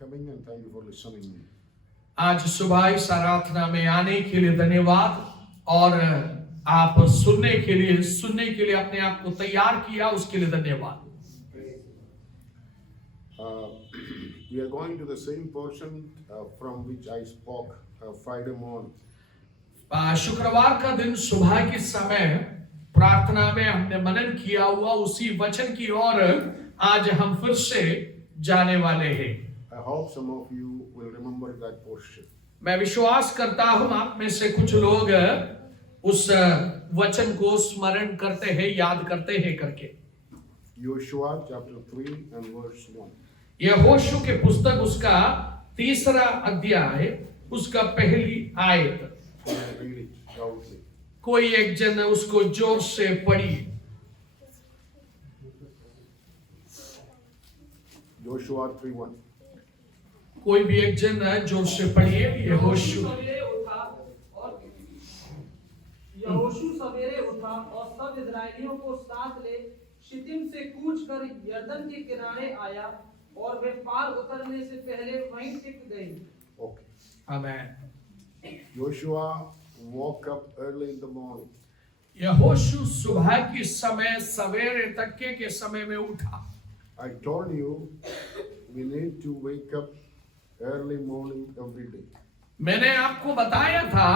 coming and thank you for listening. आज सुबह इस आराधना में आने के लिए धन्यवाद और आप सुनने के लिए अपने आप को तैयार किया उसके लिए धन्यवाद। We are going to the same portion from which I spoke Friday morning. शुक्रवार का दिन सुबह के समय प्रार्थना में हमने मनन किया हुआ उसी वचन की ओर आज हम फिर से जाने वाले हैं। I hope some of you will remember that portion. मैं विश्वास करता हूं आप में से कुछ लोग उस वचन को स्मरण करते हैं, याद करते हैं करके। Joshua chapter 3 and verse 1. यहोशू के पुस्तक उसका 3 अध्याय उसका पहली आयत। Can I read it loudly? कोई एक जन उसको जोर से पढ़िए। Joshua 3:1. कोई भी एक जन जोर से पढ़िए। यहोशू सवेरे उठा और सब इजरायलियों को साथ ले शितिम से कूच कर यरदन के किनारे आया और वे पार उतरने से पहले वहीं टिक गए। Okay. Amen. Joshua woke up early in the morning. यहोशू सुबह के समय सवेरे तड़के के समय में उठा। I told you we need to wake up early morning every day. मैंने आपको बताया था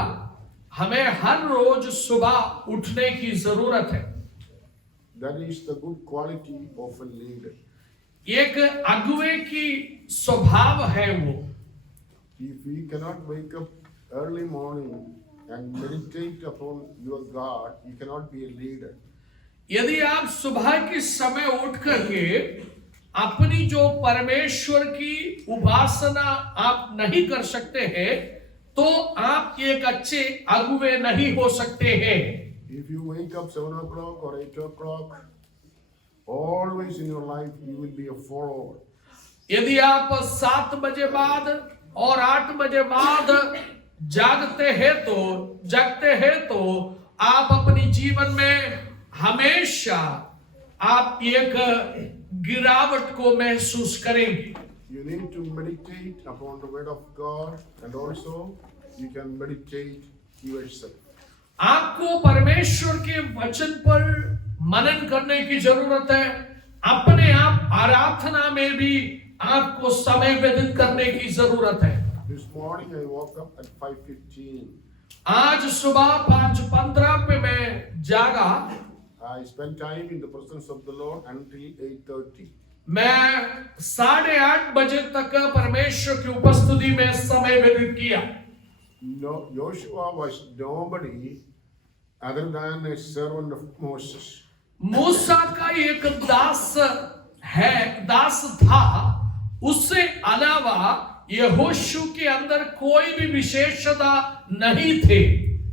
हमें हर रोज सुबह उठने की जरूरत है। That is the good quality of a leader. एक अगुवे की स्वभाव है वो। If we cannot wake up early morning and meditate upon your God, you cannot be a leader. यदि आप सुबह के समय उठ करके अपनी जो परमेश्वर की उपासना आप नहीं कर सकते हैं तो आप एक अच्छे अगुवे नहीं हो सकते हैं। If you wake up 7 o'clock or 8 o'clock, always in your life you will be a follower. यदि आप 7 बजे बाद और 8 बजे बाद जागते हैं तो आप अपनी जीवन में हमेशा आप एक गिरावट को महसूस करेंगे। You need to meditate upon the word of God and also you can meditate yourself. आपको परमेश्वर के वचन पर मनन करने की जरूरत है। अपने आप आराधना में भी आपको समय व्यतीत करने की जरूरत है। This morning I woke up at 5:15. आज सुबह 5:15 पे मैं जागा। I spent time in the presence of the Lord until 8:30. मैं 8:30 बजे तक परमेश्वर की उपस्थिति में समय व्यतीत किया। No, Joshua was nobody other than a servant of Moses. मूसा का एक दास था। उससे अलावा यहोशू के अंदर कोई भी विशेषता नहीं थे।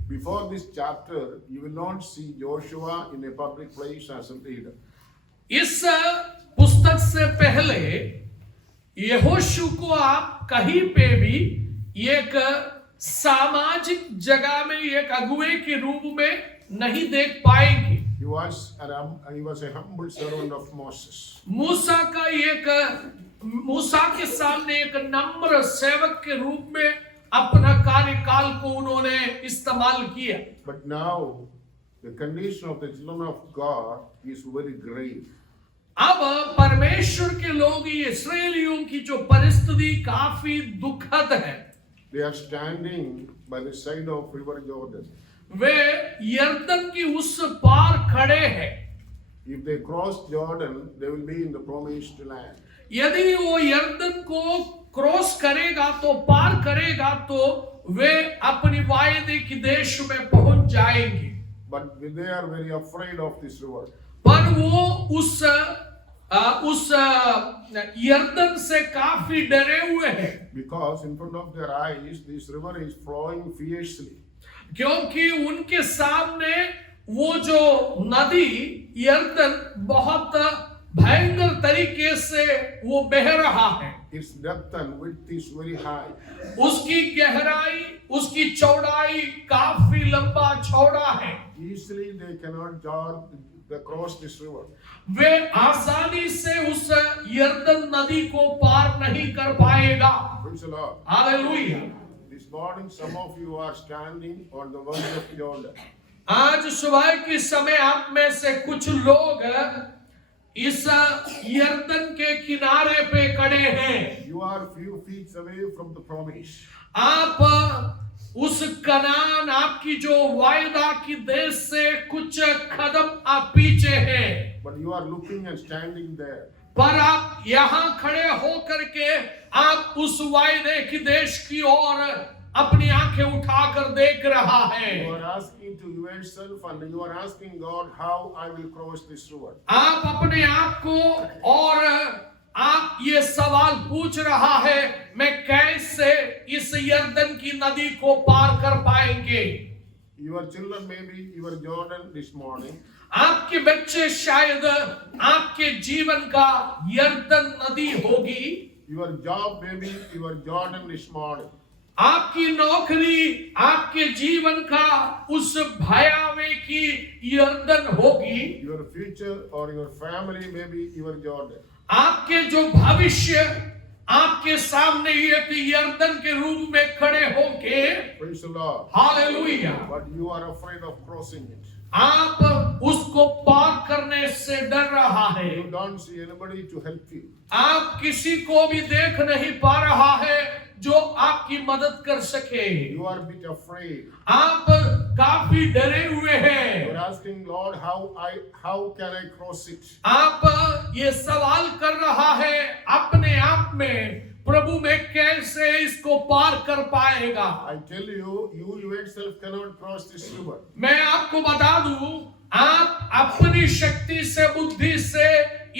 Before this chapter, you will not see Joshua in a public place as a leader. इस पुस्तक से पहले यहोशू को आप कहीं पे भी एक सामाजिक जगह में एक अगुवे के रूप में नहीं देख पाएंगे। He was a humble servant of Moses. मूसा के सामने एक नम्र सेवक के रूप में अपना कार्यकाल को उन्होंने इस्तेमाल किया। But now the condition of the children of God is very grave. अब परमेश्वर के लोग इस्राएलियों की जो परिस्थिति काफी दुखद है। They are standing by the side of river Jordan. वे यरदन की उस पार खड़े हैं। If they cross Jordan, they will be in the promised land. यदि वो यरदन को क्रॉस करेगा तो पार करेगा तो वे अपनी वायदे के देश में पहुंच जाएंगे। But they are very afraid of this river. पर वो उस यरदन से काफी डरे हुए हैं। Because in front of their eyes, this river is flowing fiercely. क्योंकि उनके सामने वो जो नदी यरदन बहुत भयंकर तरीके से वो बह रहा है। Its depth and width is very high. उसकी गहराई, उसकी चौड़ाई काफी लंबा चौड़ा है। Easily they cannot cross this river. वे आसानी से उस यर्दन नदी को पार नहीं कर पाएगा। Praise the Lord. Hallelujah. This morning, some of you are standing on the verge of Jordan. आज सुबह के समय आप में से कुछ लोग इस यर्दन के किनारे पे खड़े हैं। You are few feet away from the promise. आप उस कनान, आपकी जो वायदा की देश से कुछ कदम आप पीछे हैं, But you are looking and standing there. पर आप यहाँ खड़े हो करके आप उस वायदे की देश की ओर अपनी आंखें उठाकर देख रहा है। You are asking to yourself and you are asking God how I will cross this river. आप अपने आप को और आप ये सवाल पूछ रहा है, मैं कैसे इस यर्दन की नदी को पार कर पाएंगे। Your children may be your Jordan this morning. आपके बच्चे शायद आपके जीवन का यर्दन नदी होगी। Your job may be your Jordan this morning. आपकी नौकरी आपके जीवन का उस भयावे की यर्दन होगी। Your future or your family may be your Jordan. आपके जो भविष्य आपके सामने एक यर्दन के रूप में खड़े होके, Praise the Lord. Hallelujah, But you are afraid of crossing it. आप उसको पार करने से डर रहा है। You don't see anybody to help you. आप किसी को भी देख नहीं पा रहा है जो आपकी मदद कर सके। You are a bit afraid. आप काफी डरे हुए हैं। You are asking Lord how can I cross it? आप ये सवाल कर रहा है अपने आप में, प्रभु मैं कैसे इसको पार कर पाएगा। I tell you, you yourself cannot cross this river. मैं आपको बता दूं, आप अपनी शक्ति से, बुद्धि से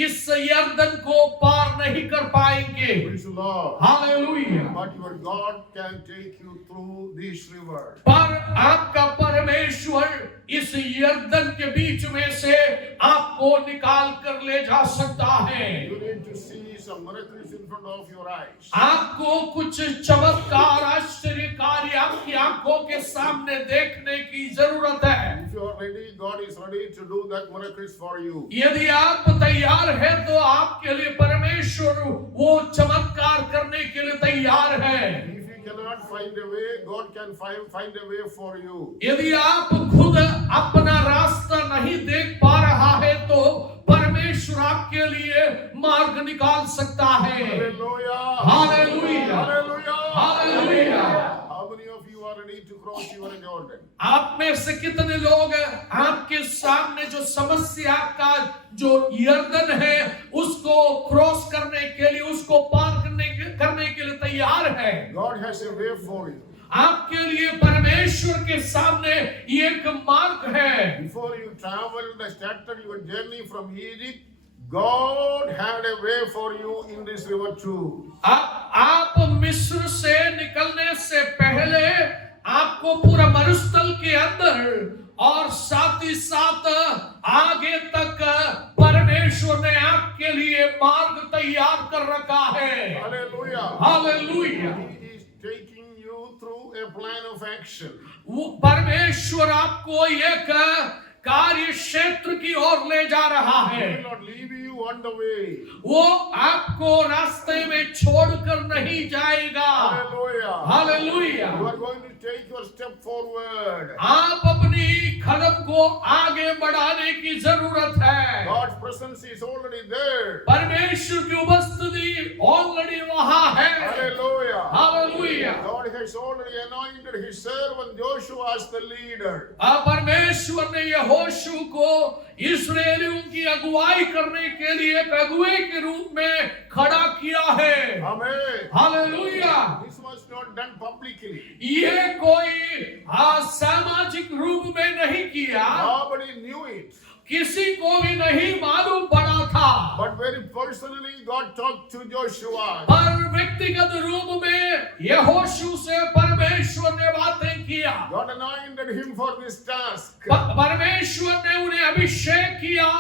इस यर्दन को पार नहीं कर पाएंगे। Praise the Lord. Hallelujah. But your God can take you through this river. पर आपका परमेश्वर इस यर्दन के बीच में से आपको निकाल कर ले जा सकता है। You need to see some miracles in front of your eyes. आपको कुछ चमत्कार, आश्चर्य कार्य आपकी आंखों के सामने देखने की जरूरत है। If you are ready, God is ready to do that miracles for you. यदि आप तैयार हैं तो आपके लिए परमेश्वर वो चमत्कार करने के लिए तैयार है। If you cannot find a way, God can find a way for you. यदि आप खुद अपना रास्ता नहीं देख पा रहा है तो परमेश्वर आपके लिए मार्ग निकाल सकता है। Hallelujah. Hallelujah. Hallelujah. Hallelujah. How many of you are ready to cross your Jordan? आप में से कितने लोग आपके सामने जो समस्या का जो यर्दन है उसको क्रॉस करने के लिए, उसको पार करने के लिए तैयार है? God has a way for you. आपके लिए परमेश्वर के सामने एक मार्ग है। Before you traveled and started your journey from Egypt, God had a way for you in this river too. आप मिस्र से निकलने से पहले आपको पूरा मरुस्थल के अंदर और साथ ही साथ आगे तक परमेश्वर ने आपके लिए मार्ग तैयार कर रखा है। Hallelujah. Hallelujah. He is taking you through a plan of action. वो परमेश्वर आपको एक कार्य क्षेत्र की ओर ले जा रहा He है। will not leave you on the way. वो आपको रास्ते में छोड़कर नहीं जाएगा। Hallelujah. Hallelujah. You are going to take your step forward. आप अपनी कदम को आगे बढ़ाने की जरूरत है। God's presence is already there. परमेश्वर की उपस्थिति ऑलरेडी वहां है। Hallelujah. Hallelujah. God has already anointed his servant Joshua as the leader. परमेश्वर ने यहोशू को इस्राएलियों की अगुवाई करने के लिए एक अगुवे के रूप में खड़ा किया है। Amen. Hallelujah. This was not done publicly. ये कोई सामाजिक रूप में नहीं किया, Nobody knew it. किसी को भी नहीं मालूम पड़ा था, But very personally, God talked to Joshua. पर व्यक्तिगत रूप में यहोशू से परमेश्वर ने बातें किया। God anointed him for this task. परमेश्वर ने उन्हें अभिषेक किया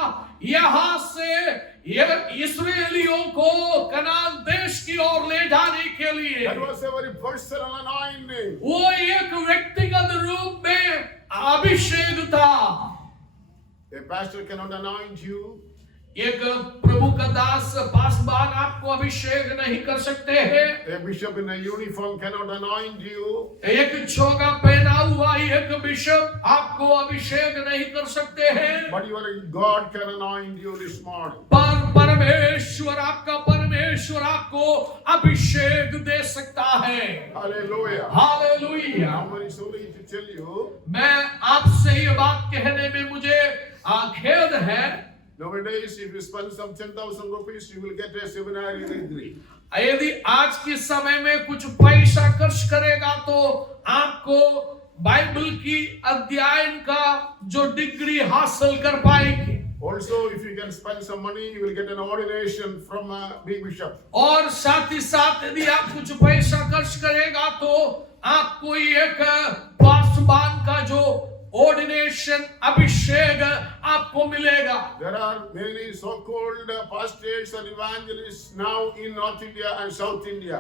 यहाँ से इस्राएलियों को कनान देश की ओर ले जाने के लिए। That was a very personal anointing. वो एक व्यक्तिगत रूप में अभिषेक था। A pastor cannot anoint you. एक प्रभु का दास पासवान आपको अभिषेक नहीं कर सकते हैं। A bishop in a uniform cannot anoint you. एक चोगा पहना हुआ एक बिशप आपको अभिषेक नहीं कर सकते हैं। But your God can anoint you this morning. पर परमेश्वर आपको अभिषेक दे सकता है। Hallelujah. Hallelujah. I'm very sorry to tell you, मैं आपसे ये बात कहने में मुझे खेद है। nowadays if you spend some 10,000 rupees, you will get a seminary degree. यदि आज के समय में कुछ पैसा खर्च करेगा तो आपको बाइबल की अध्ययन का जो डिग्री हासिल कर पाएगी। Also, if you can spend some money, you will get an ordination from a big bishop. और साथ ही साथ यदि आप कुछ पैसा खर्च करेगा तो आपको एक पासवान का जो ऑर्डिनेशन अभिषेक आपको मिलेगा। There are many so-called pastors and evangelists now in North India and South India.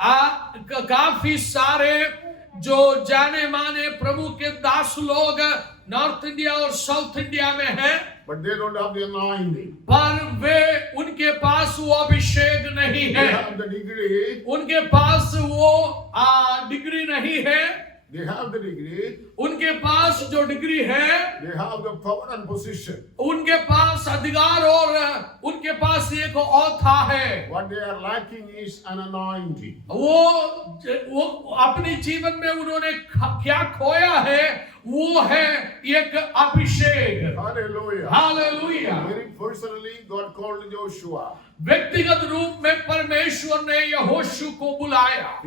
काफी सारे जो जाने माने प्रभु के दास लोग नॉर्थ इंडिया और साउथ इंडिया में हैं, But they don't have the anointing. पर वे उनके पास वो अभिषेक नहीं They है, have the degree. उनके पास वो डिग्री नहीं है। They have the degree. उनके पास जो डिग्री है, They have the power and position. उनके पास अधिकार और उनके पास एक औथा है। What they are lacking is an anointing. वो अपने जीवन में उन्होंने क्या खोया है, वो है एक अभिषेक। Hallelujah. Hallelujah. Very personally, God called Joshua. व्यक्तिगत रूप में परमेश्वर ने यहोशू को बुलाया।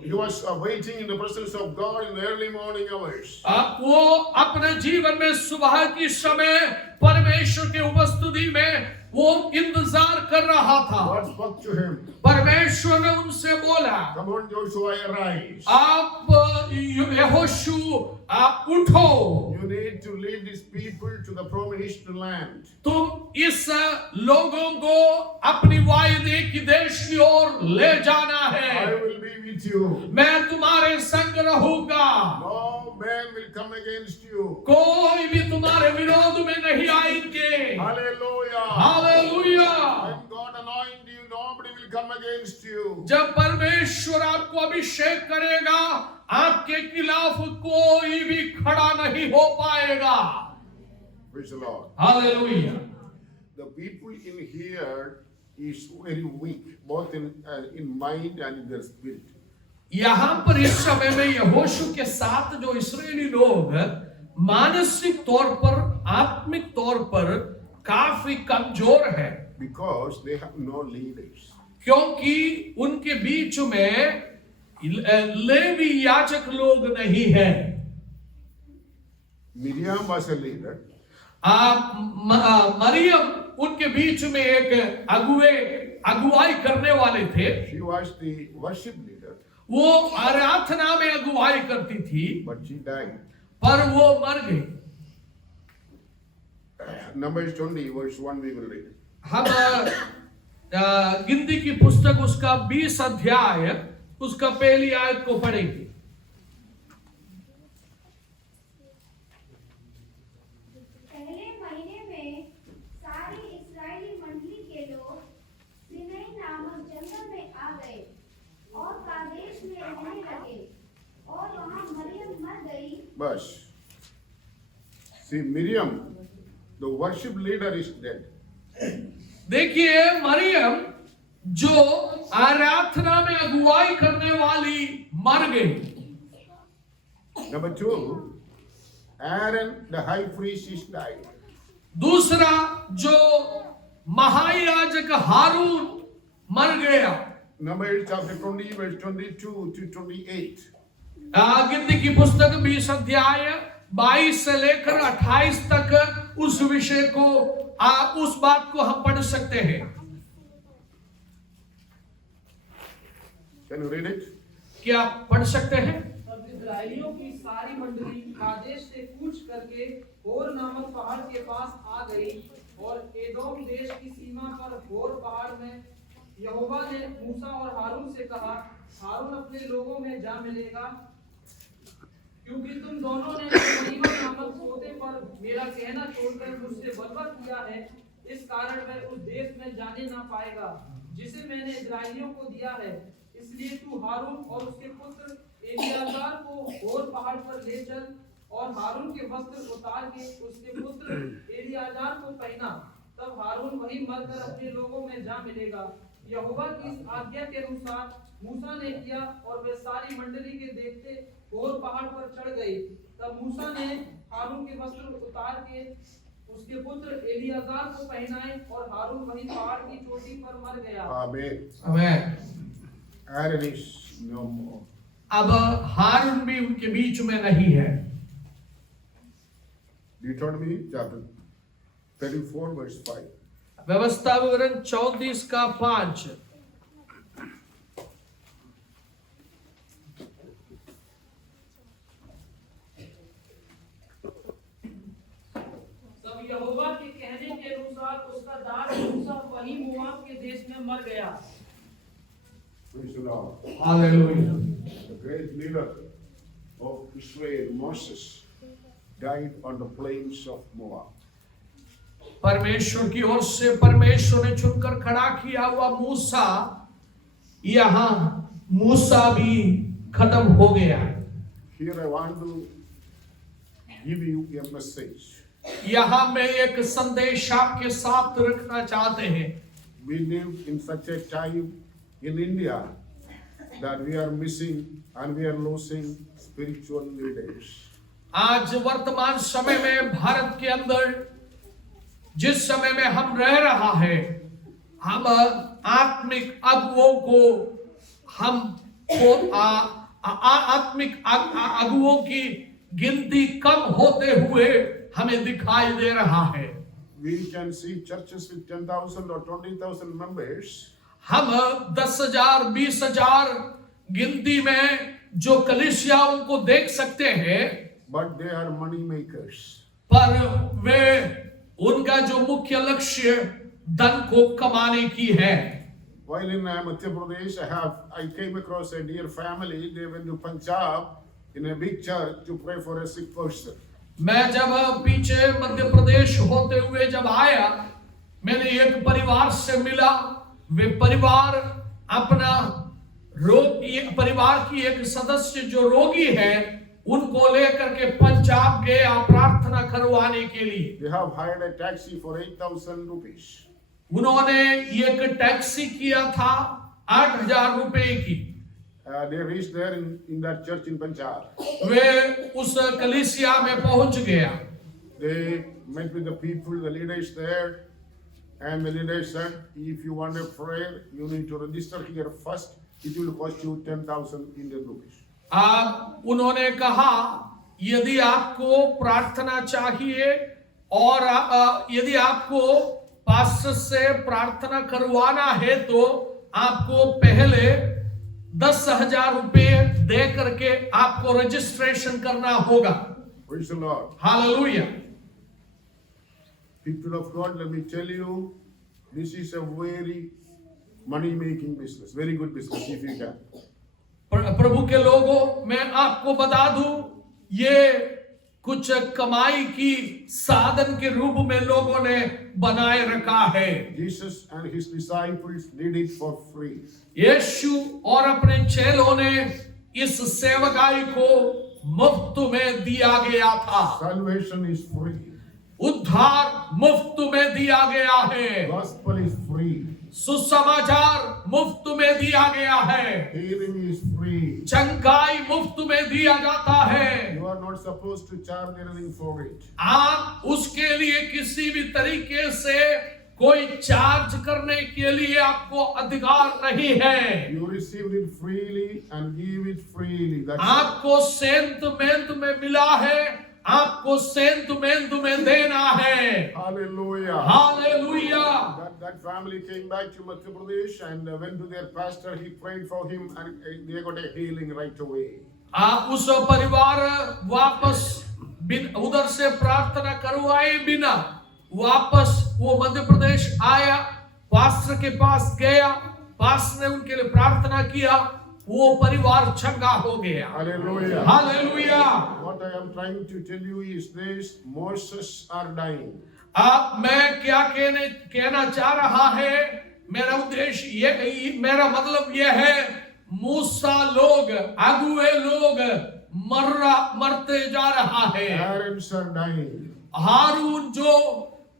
He was waiting in the presence of God in the early morning hours. वो अपने जीवन में सुबह की समय परमेश्वर के उपस्थिति में वो इंतजार कर रहा था। God spoke to him. परमेश्वर ने उनसे बोला, Come on, Joshua, arise. आप यहोशू आप उठो, You need to lead these people to the promised land. तुम इस लोगों को अपनी वायदे की देश की ओर ले जाना I है। will be with you. मैं तुम्हारे संग रहूंगा, No man will come against you. कोई भी तुम्हारे विरोध में नहीं आएंगे। Hallelujah. Hallelujah. When God anoint you, nobody will come against you. जब परमेश्वर आपको अभिषेक करेगा, आपके खिलाफ कोई भी खड़ा नहीं हो पाएगा। Praise the Lord. Hallelujah. The people in here is very weak, both in mind and in their spirit. यहाँ पर इस समय में यहोशू के साथ जो इस्राएली लोग मानसिक तौर पर, आत्मिक तौर पर काफी कमजोर है, Because they have no leaders. क्योंकि उनके बीच में लेवी याजक लोग नहीं है। Miriam was a leader. Maryam उनके बीच में एक अगुवाई करने वाले थे। She was the worship leader, वो आराधना में अगुवाई करती थी, but she died. पर वो मर गई। Numbers 20, verse 1 we will read. हम गिनती की पुस्तक उसका 20 अध्याय उसका पहली आयत को पढ़ेंगे। पहले महीने में सारी इस्राएली मंडली के लोग सीनै नामक जंगल में आ गए और कादेश में रहने लगे और वहां मरियम मर गई। But see, Miriam, the worship leader, is dead. देखिए, मरियम जो आराधना में अगुवाई करने वाली मर गई। Number 2, Aaron, the high priest, is died. दूसरा जो महायाजक हारून मर गया। Numbers chapter 20, verse 22 to 28. गिनती की पुस्तक 20 अध्याय 22 से लेकर 28 तक उस विषय को उस बात को हम पढ़ सकते हैं। Can you read it? क्या पढ़ सकते हैं? तब इस्राएलियों की सारी मंडली कादेश से कूच करके होर नामक पहाड़ के पास आ गई और एदोम देश की सीमा पर होर पहाड़ में यहोवा ने मूसा और हारून से कहा, हारून अपने लोगों में जा मिलेगा क्योंकि तुम दोनों ने मरीबा नामक पोते पर मेरा कहना छोड़कर मुझसे बलवा किया है, इस कारण वह उस देश में जाने ना पाएगा जिसे मैंने इस्राएलियों को दिया है। इसलिए तू हारून और उसके पुत्र एलियाजार को होर पहाड़ पर ले चल और हारून के वस्त्र उतार के उसके पुत्र एलियाजार को पहना, तब हारून वहीं मरकर अपने लोगों में जा मिलेगा। यहोवा की इस आज्ञा के अनुसार मूसा ने किया और वे सारी मंडली के देखते होर पहाड़ पर चढ़ गए। तब मूसा ने हारून के वस्त्र उतार के उसके पुत्र एलियाजार को पहनाए और हारून वहीं पहाड़ की चोटी पर मर गया। Amen. Aaron is no more. अब हारून भी उनके बीच में नहीं है। Deuteronomy chapter 34 verse 5. व्यवस्था विवरण 34 का 5। तब यहोवा के कहने के अनुसार उसका दास मूसा वहीं मोआब के देश में मर गया। Praise the Lord. Hallelujah. The great leader of Israel, Moses, died on the plains of Moab. परमेश्वर की ओर से परमेश्वर ने चुनकर खड़ा किया हुआ मूसा, यहाँ मूसा भी खत्म हो गया। Here I want to give you a message. यहाँ मैं एक संदेश आपके साथ रखना चाहते हैं। We live in such a time in India that we are missing and we are losing spiritual leaders. आज वर्तमान समय में भारत के अंदर जिस समय में हम रह रहा है, हम आत्मिक अगुओं को आत्मिक अगुओं की गिनती कम होते हुए हमें दिखाई दे रहा है। We can see churches with 10,000 or 20,000 members. हम 10,000 20,000 गिनती में जो कलीसिया उनको देख सकते हैं, But they are money makers. पर वे उनका जो मुख्य लक्ष्य धन को कमाने की है। While in Madhya Pradesh, I came across a dear family. They went to Punjab in a big church to pray for a sick person. मैं जब पीछे मध्य प्रदेश होते हुए जब आया, मैंने एक परिवार से मिला। वे परिवार अपना परिवार की एक सदस्य जो रोगी है, उनको लेकर के पंजाब गया प्रार्थना करवाने के लिए। They have hired a taxi for 8,000 rupees. उन्होंने एक टैक्सी किया था 8,000 रुपए की। They reached there in that church in Punjab. वे उस कलीसिया में पहुंच गया। They met with the people, the leaders there, and the leaders said, if you want a prayer, you need to register here first. It will cost you 10,000 Indian rupees. उन्होंने कहा, यदि आपको प्रार्थना चाहिए और यदि आपको पास्टर से प्रार्थना करवाना है, तो आपको पहले 10,000 रुपए दे करके आपको रजिस्ट्रेशन करना होगा। Praise the Lord. Hallelujah. People of God, let me tell you, this is a very money-making business, very good business if you can. प्रभु के लोगों, मैं आपको बता दूं, ये कुछ कमाई की साधन के रूप में लोगों ने बनाए रखा है। Jesus and his disciples did it for free. यीशु और अपने चेलों ने इस सेवकाई को मुफ्त में दिया गया था। Salvation is free. उद्धार मुफ्त में दिया गया है। Gospel is free. सुसमाचार मुफ्त में दिया गया है। Healing is free. चंगाई मुफ्त में दिया जाता है। You are not supposed to charge anything for it. आप उसके लिए किसी भी तरीके से कोई चार्ज करने के लिए आपको अधिकार नहीं है। You received it freely and give it freely. That's आपको सेंत मेंत में मिला है, आपको सेंत मेंत में देना है। Hallelujah. Hallelujah. That family came back to Madhya Pradesh and went to their pastor. He prayed for him and they got a healing right away. उस परिवार वापस उधर से प्रार्थना करवाए बिना वापस वो मध्य प्रदेश आया, पास्टर के पास गया, पास्टर ने उनके लिए प्रार्थना किया, वो परिवार चंगा हो गया। Hallelujah. Hallelujah. What I am trying to tell you is this: Moses are dying. अब मैं क्या कहना चाह रहा है, मेरा उद्देश्य ये, मेरा मतलब ये है, मूसा लोग, अगुए लोग मरते जा रहा है। Parents are dying. हारून जो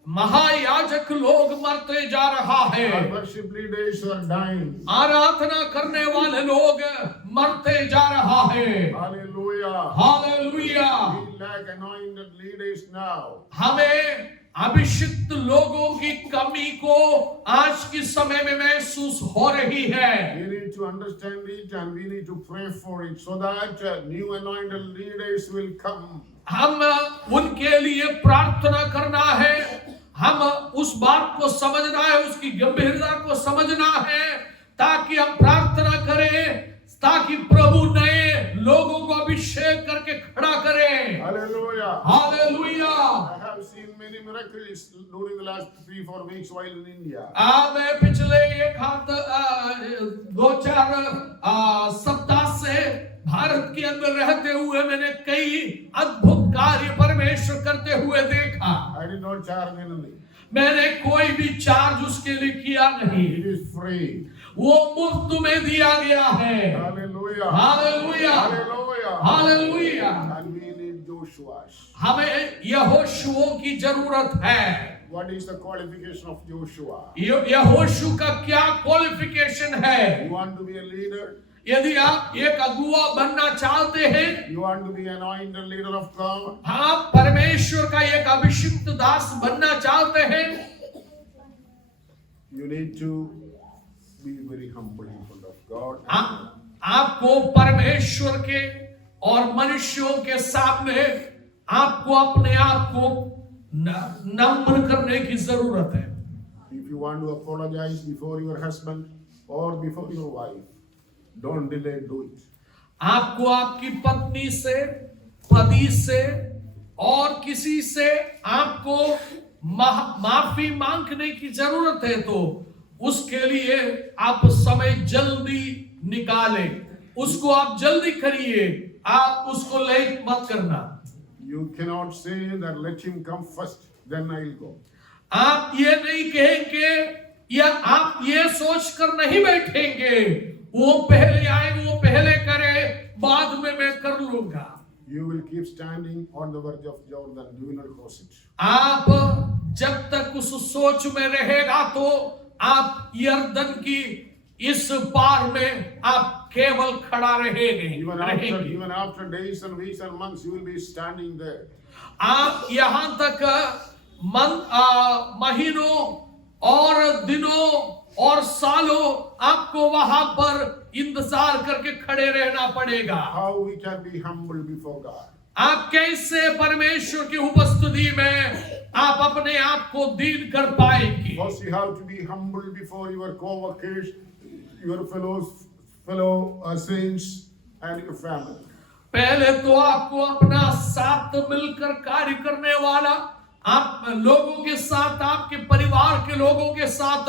महायाजक लोग मरते जा रहा है। Our worship leaders are dying. आराधना करने वाले लोग मरते जा रहा है। Hallelujah. Hallelujah. We lack anointed leaders now. हमें अभिषिक्त लोगों की कमी को आज के समय में महसूस हो रही है। We need to understand it and we need to pray for it so that new anointed leaders will come. हम उनके लिए प्रार्थना करना है, हम उस बात को समझना है, उसकी गंभीरता को समझना है, ताकि हम प्रार्थना करें, ताकि प्रभु नए लोगों को अभिषेक करके खड़ा करें। Hallelujah. Hallelujah. I have seen many miracles during the last 3-4 weeks while in India. मैं पिछले दो चार सप्ताह से भारत के अंदर रहते हुए मैंने कई अद्भुत कार्य परमेश्वर करते हुए देखा। I did not charge anything. मैंने कोई भी चार्ज उसके लिए किया नहीं, It is free. वो मुफ्त में दिया गया है। Hallelujah. Hallelujah. Hallelujah. Hallelujah. And we need Joshua's. हमें यहोशुओं की जरूरत है। What is the qualification of Joshua? यहोशू का क्या क्वालिफिकेशन है? You want to be a leader? यदि आप एक अगुआ बनना चाहते हैं, You want to be an anointed leader of God? आप परमेश्वर का एक अभिषिक्त दास बनना चाहते हैं, You need to be very humble in front of God. आपको परमेश्वर के और मनुष्यों के सामने आपको अपने आप को नम्र करने की जरूरत है। If you want to apologize before your husband or before your wife, don't delay, do it. आपको आपकी पत्नी से, पति से और किसी से आपको माफी मांगने की जरूरत है, तो उसके लिए आप समय जल्दी निकालें, उसको आप जल्दी करिए, आप उसको लेट मत करना। You cannot say that let him come first, then I'll go. आप ये नहीं कहेंगे या आप ये सोच कर नहीं बैठेंगे वो पहले आए, वो पहले करे, बाद में मैं कर लूंगा। You will keep standing on the verge of Jordan, you will not cross it. आप जब तक उस सोच में रहेगा तो आप यर्दन की इस पार में आप केवल खड़ा रहेंगे। Even after days and weeks and months, you will be standing there. आप यहाँ तक महीनों और दिनों और सालों आपको वहां पर इंतजार करके खड़े रहना पड़ेगा। How we can be humble before God? आप कैसे परमेश्वर की उपस्थिति में आप अपने आप को दीन कर पाएंगे? First, you have to be humble before your co-workers, your fellow saints, and your family. पहले तो आपको अपना साथ मिलकर कार्य करने वाला, आप लोगों के साथ, आपके परिवार के लोगों के साथ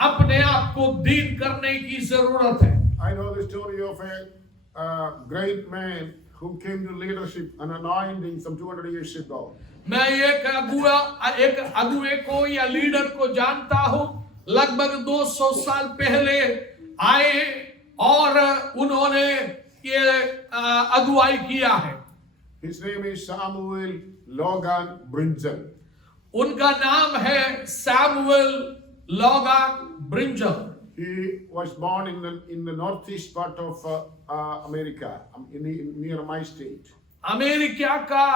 अपने आप को दीन करने की जरूरत है। I know the story of a great man who came to leadership and anointing some 200 years ago. मैं एक अगुए को या लीडर को जानता हूँ, लगभग 200 साल पहले आए और उन्होंने ये अगुवाई किया है। His name is Samuel Logan Brinjal. उनका नाम है Samuel logon brinjal. He was born in the northeast part of America, near my state. America का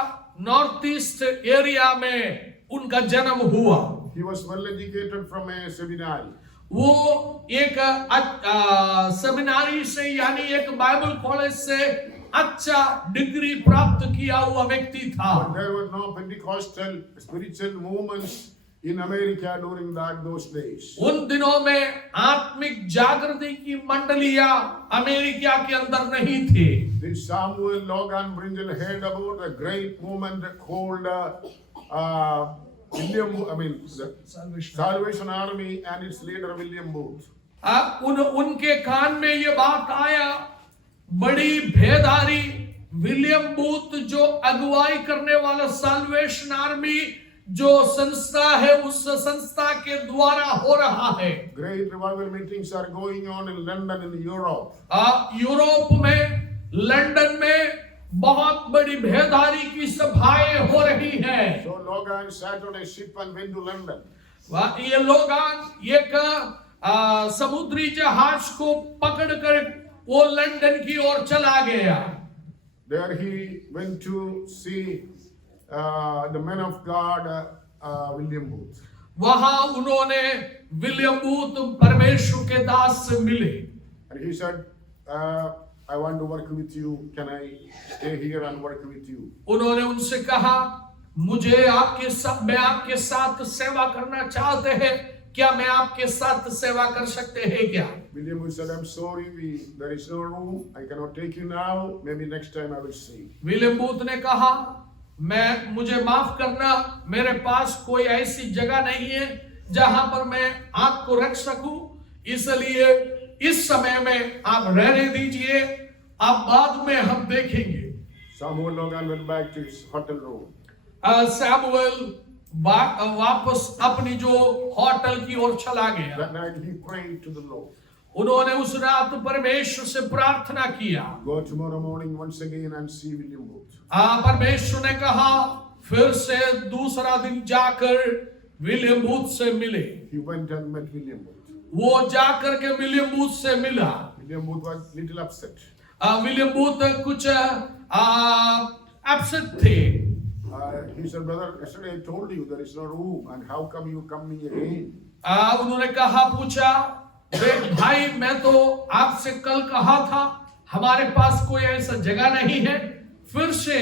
नॉर्थ ईस्ट एरिया में उनका जन्म हुआ। He was well educated from a seminary. वो एक सेमिनारी से यानी एक बाइबल कॉलेज से अच्छा डिग्री प्राप्त किया हुआ व्यक्ति था। But there were no Pentecostal spiritual movements in America during those days. उन दिनों में आत्मिक जागृति की मंडलियां अमेरिका के अंदर नहीं थे। This Samuel Logan Brinjal heard about a great movement called the Salvation Army and its leader William Booth. उनके कान में ये बात आया बड़ी भेदारी विलियम बूथ जो अगुवाई करने वाला साल्वेशन आर्मी जो संस्था है उस संस्था के द्वारा हो रहा है। Great revival meetings are going on in London in Europe. Europe में, लंदन में बहुत बड़ी भेदारी की सभाएं हो रही है। So Logan sat on a ship and went to London. ये लोगान एक समुद्री जहाज को पकड़कर वो लंदन की ओर चला गया। There he went to see the man of God, William Booth. वहां उन्होंने विलियम बूथ परमेश्वर के दास से मिले। And he said, I want to work with you. Can I stay here and work with you? उन्होंने उनसे कहा, मुझे मैं आपके साथ सेवा करना चाहते हैं, क्या मैं आपके साथ सेवा कर सकते हैं क्या? William Booth said, I'm sorry, there is no room. I cannot take you now. Maybe next time I will see. William booth ने कहा, मुझे माफ करना, मेरे पास कोई ऐसी जगह नहीं है जहां पर मैं आपको रख सकूं, इसलिए इस समय में आप रहने दीजिए, आप बाद में हम देखेंगे। Samuel Logan went back to his hotel room. Samuel वापस अपनी जो होटल की ओर चला गया। That night he prayed to the Lord. उन्होंने उस रात परमेश्वर से प्रार्थना किया। Go tomorrow morning once again and see William Booth. परमेश्वर ने कहा, फिर से दूसरा दिन जाकर विलियम बूथ से मिले। He went and met William Booth. वो जाकर के विलियम बूथ से मिला। William Booth was little upset. William booth कुछ अपसेट थे। He said, brother, yesterday I told you there is no room, and how come you come me again? उन्होंने कहा, पूछा, देख भाई, मैं तो आपसे कल कहा था हमारे पास कोई ऐसा जगह नहीं है, फिर से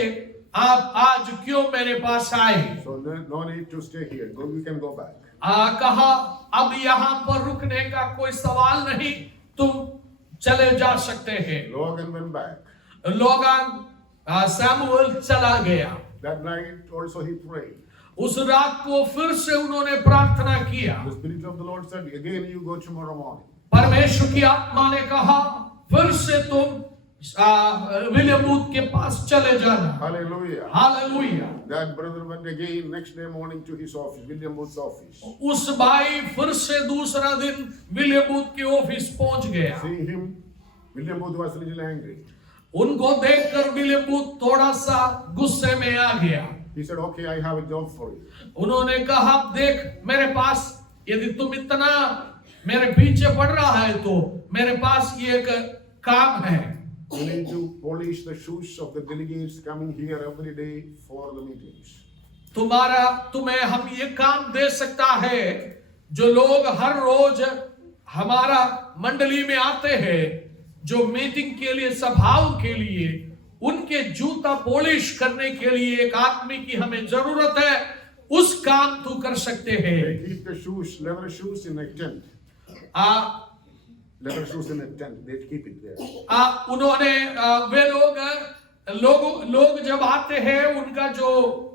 आप आज क्यों मेरे पास आए? So no need to stay here. Go, we can go back. कहा, अब यहाँ पर रुकने का कोई सवाल नहीं, तुम चले जा सकते हैं। Logan went back. Logan Samuel चला गया। That night also he prayed. उस रात को फिर से उन्होंने प्रार्थना किया। The Spirit of the Lord said, again you go tomorrow morning. परमेश्वर की आत्मा ने कहा, फिर से तुम विलियम बूथ के पास चले जाना। Hallelujah. Hallelujah. That brother went again next day morning to his office, William Booth's office. उस भाई फिर से दूसरा दिन विलियम बूथ के ऑफिस पहुंच गया। Seeing him, William Booth was a little angry. उनको देखकर विलियम बूथ थोड़ा सा गुस्से में आ गया। He said, okay, I have a job for you. उन्होंने कहा, देख मेरे पास, यदि तुम इतना मेरे पीछे पड़ रहा है तो मेरे पास ये एक काम है। You need to polish the shoes of the delegates coming here every day for the meetings. तुम्हें हम ये काम दे सकता है, जो लोग हर रोज हमारा मंडली में आते हैं, जो मीटिंग के लिए, सभाओं के लिए, उनके जूता पॉलिश करने के लिए एक आदमी की हमें जरूरत है, उस काम तू कर सकते हैं। They keep the shoes, leather shoes in a tent. Leather shoes in a tent. They keep it there. उन्होंने वे लोग जब आते हैं, उनका जो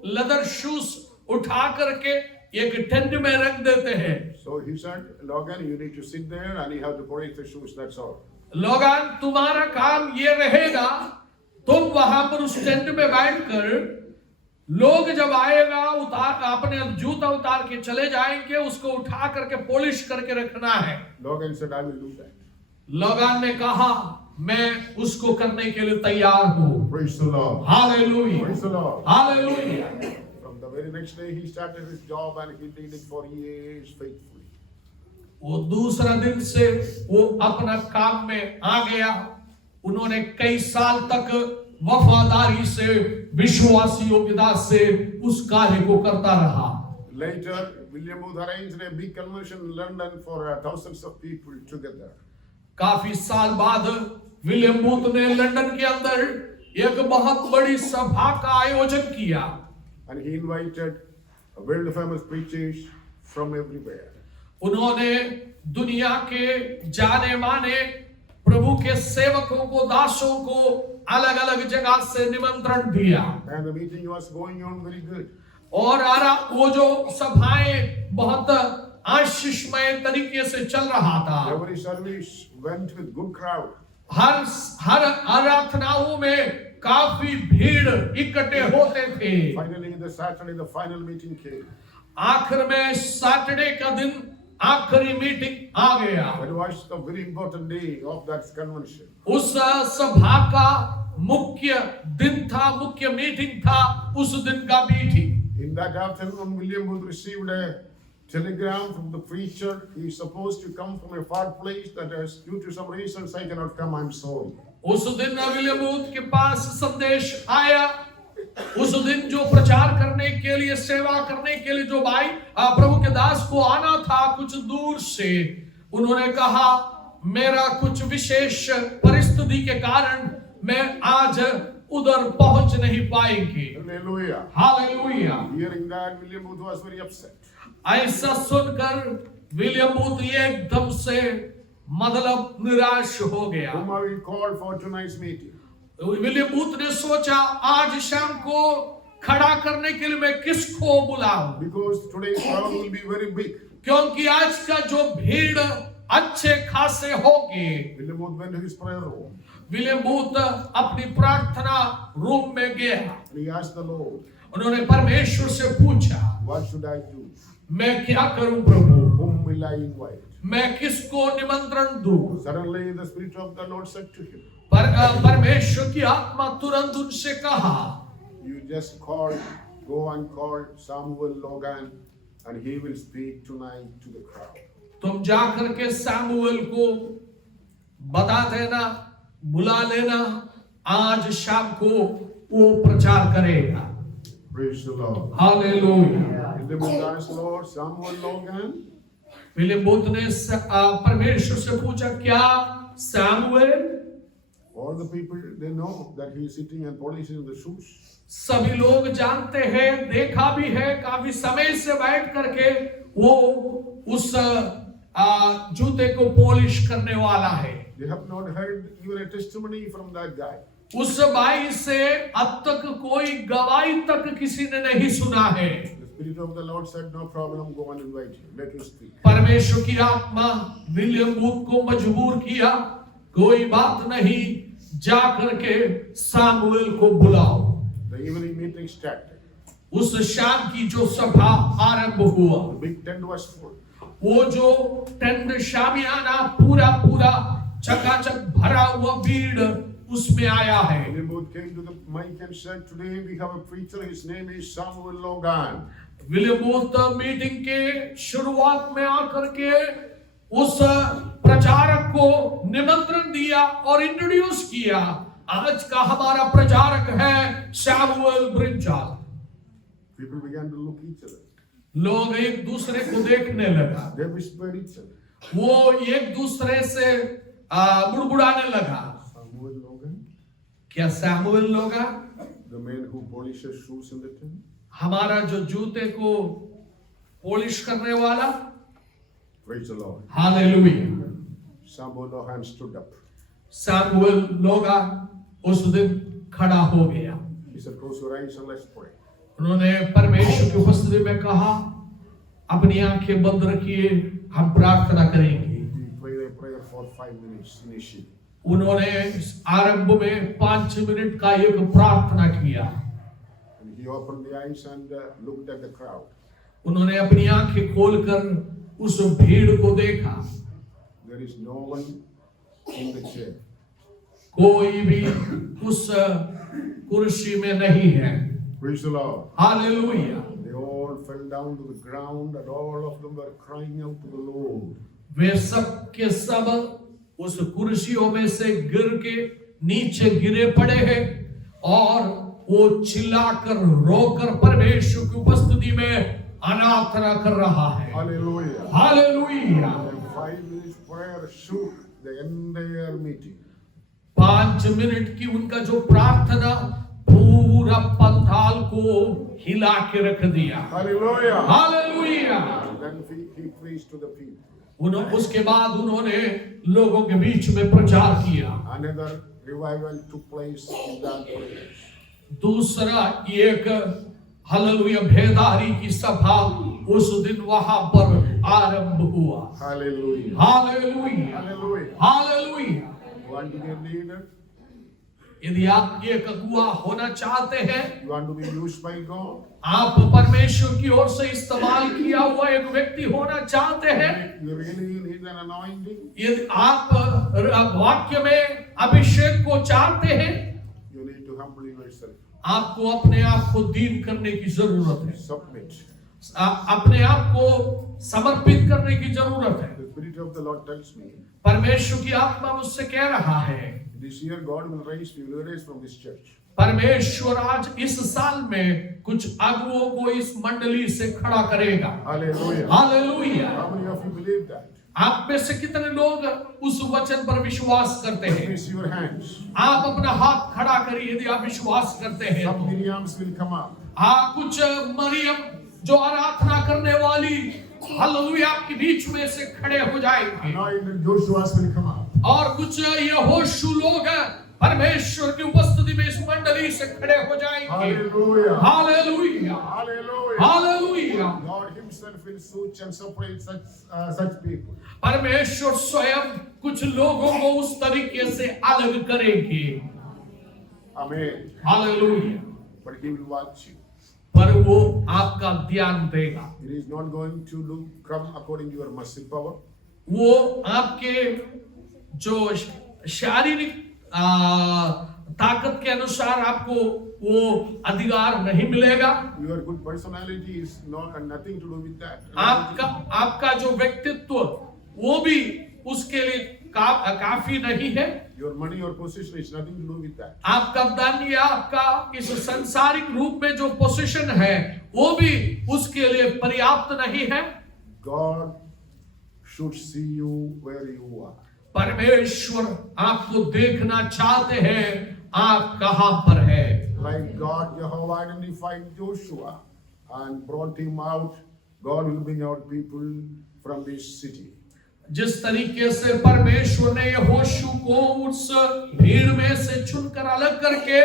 लेदर शूज उठा करके एक टेंट में रख देते हैं। So he said, Logan, you need to sit there and you have to polish the shoes. That's all. Logan, तुम्हारा काम ये रहेगा, तुम वहां पर उस टेंट में बैठकर, लोग जब आएगा अपने जूता उतार के चले जाएंगे, उसको उठा करके पॉलिश करके रखना है। Logan said, I will do that. Logan ने कहा, मैं उसको करने के लिए तैयार हूँ। Praise the Lord. Hallelujah, Praise the Lord. Hallelujah. From the very next day he started his job and he did it for years faithfully. वो दूसरा दिन से वो अपना काम में आ गया। उन्होंने कई साल तक वफादारी से, विश्वासी योग्यता से उस कार्य को करता रहा। Later, William Booth arranged a big convention in London for thousands of people together. काफी साल बाद विलियम बूथ ने लंदन के अंदर एक बहुत बड़ी सभा का आयोजन किया। And he invited world famous preachers from everywhere. उन्होंने दुनिया के जाने माने प्रभु के सेवकों को, दासों को अलग अलग जगह से निमंत्रण दिया। And the meeting was going on very good. और वो जो सभाएं बहुत आशीषमय तरीके से चल रहा था। Every service went with good crowd. हर आराधनाओं में काफी भीड़ इकट्ठे होते थे। Finally, the Saturday, the final meeting came. आखिर में सैटरडे का दिन आखिरी मीटिंग आ गया। That was the very important day of that convention. उस सभा का मुख्य दिन था, मुख्य मीटिंग था उस दिन का meeting. In that afternoon, William Booth received a telegram from the preacher. He is supposed to come from a far place, that is, due to some reasons I cannot come, I'm sorry. उस दिन William booth के पास संदेश आया। उस दिन जो प्रचार करने के लिए, सेवा करने के लिए जो भाई प्रभु के दास को आना था कुछ दूर से, उन्होंने कहा मेरा कुछ विशेष परिस्थिति के कारण मैं आज उधर पहुंच नहीं पाएंगे। Hallelujah. Hallelujah. Hearing that, William Booth was very upset. ऐसा सुनकर विलियम बूथ एकदम से मतलब निराश हो गया। Whom I will call for tonight's meeting? William booth ने सोचा आज शाम को खड़ा करने के लिए मैं किसको बुलाऊं, Because today's crowd will be very big. क्योंकि आज का जो भीड़ अच्छे खासे होंगे। William Booth went to his prayer room William booth अपनी प्रार्थना रूम में गया। and he asked the Lord, उन्होंने परमेश्वर से पूछा what should I do? मैं क्या करूं प्रभु, Whom will I invite? मैं किसको निमंत्रण दूं। Suddenly the Spirit of the Lord said to him, परमेश्वर की आत्मा तुरंत उनसे कहा, you just go and call Samuel Logan and he will speak tonight to the crowd. तुम जाकर के सैमुअल को बता देना, बुला लेना, आज शाम को वो प्रचार करेगा। Praise the Lord. Hallelujah. William Booth asked Lord, Samuel Logan? William booth ने परमेश्वर से पूछा क्या Samuel? All the people, they know that he is sitting and polishing the shoes. सभी लोग जानते हैं, देखा भी है, काफी समय से बैठ करके वो उस जूते को पॉलिश करने वाला है। They have not heard even a testimony from that guy. उस भाई से अब तक कोई गवाही तक किसी ने नहीं सुना है। The Spirit of the Lord said, no problem, go and invite him. Let him speak. परमेश्वर की आत्मा विलियम बूथ को मजबूर किया, कोई बात नहीं, जा करके सामुएल को बुलाओ। The evening meeting started. उस शाम की जो सभा आरंभ हुआ, The big tent was full. वो जो टेंट शामियाना पूरा चकाचक भरा हुआ भीड़ उसमें आया है। William Booth came to the mic and said, today we have a preacher, his name is Samuel Logan. William booth meeting के शुरुआत में आकर के उस प्रचारक को निमंत्रण दिया और इंट्रोड्यूस किया, आज का हमारा प्रचारक है Samuel brinjal. People began to look each other. लोग एक दूसरे को देखने लगा, They whispered each other. वो एक दूसरे से बुड़बुड़ाने लगा, Samuel Logan, क्या सैमुअल लोगा, the man who polishes shoes in the tent? हमारा जो जूते को पॉलिश करने वाला। Praise the Lord. Hallelujah. Samuel Logan stood up. Samuel लोगा उस दिन खड़ा हो गया। He said, close your eyes and let's pray. उन्होंने परमेश्वर की उपस्थिति में कहा, अपनी आंखें बंद रखिए, हम प्रार्थना करेंगे। We prayed a prayer for 5 minutes initially. उन्होंने आरंभ में 5 मिनट का एक प्रार्थना किया। And he opened the eyes and looked at the crowd. उन्होंने अपनी आंखें खोलकर उस भीड़ को देखा। There is no one in the chair. कोई भी उस कुर्सी में नहीं है। Praise the Lord. Hallelujah. They all fell down to the ground and all of them were crying out to the Lord. वे सब के सब उस कुर्सियों में से गिर के नीचे गिरे पड़े हैं और वो चिल्लाकर रोकर परमेश्वर की उपस्थिति में अनाथना कर रहा है। Hallelujah. Hallelujah. And 5 minutes prayer shook the entire meeting. 5 minute की उनका जो प्रार्थना पूरा पंडाल को हिला के रख दिया। Hallelujah. Hallelujah. And then he preached to the people. उसके बाद उन्होंने लोगों के बीच में प्रचार किया। Another revival took place in that place. दूसरा एक हालेलुया भेदारी की सभा उस दिन वहां पर आरंभ हुआ। Hallelujah. Hallelujah. Hallelujah. Hallelujah. want to be a leader? यदि आप एक अगुआ होना चाहते हैं, You want to be used by God? आप परमेश्वर की ओर से इस्तेमाल किया हुआ एक व्यक्ति होना चाहते हैं, You really need an anointing? यदि आप वाक्य में अभिषेक को चाहते हैं, You need to humble yourself. आपको अपने आप को दीन करने की जरूरत है, Submit. अपने आप को समर्पित करने की जरूरत है। The Spirit of the Lord tells me, परमेश्वर की आत्मा मुझसे कह रहा है, this year God will raise few leaders from this church. परमेश्वर आज इस साल में कुछ अगुओं को इस मंडली से खड़ा करेगा। Hallelujah. Hallelujah. How many of you believe that? आप में से कितने लोग उस वचन पर विश्वास करते हैं? Raise your hands. आप अपना हाथ खड़ा करिए यदि आप विश्वास करते हैं Some तो। Miriams will come up. कुछ मरियम जो आराधना करने वाली हालेलुया आपके बीच में से खड़े हो जाएंगे, Anointed Joshua's will come up. और कुछ यहोशू लोग परमेश्वर की उपस्थिति में इस मंडली से खड़े हो जाएंगे। Hallelujah. Hallelujah, Hallelujah. Hallelujah. God Himself will search and separate such people. परमेश्वर स्वयं कुछ लोगों को उस तरीके से अलग करेंगे। Amen. Hallelujah. But He will watch you. पर वो आपका ध्यान देगा, It is not going to come according to your muscle power. वो आपके जो शारीरिक ताकत के अनुसार आपको वो अधिकार नहीं मिलेगा। Your good personality is nothing to do with that. आपका जो व्यक्तित्व वो भी उसके लिए काफी नहीं है। Your money or position is nothing to do with that. आपका धन या आपका इस संसारिक रूप में जो पोजीशन है वो भी उसके लिए पर्याप्त नहीं है। God should see you where you are. परमेश्वर आपको देखना चाहते हैं आप कहां पर है। Like God, Jehovah identified Joshua and brought him out, God will bring out people from this city. जिस तरीके से परमेश्वर ने यहोशू को उस भीड़ में से चुनकर अलग करके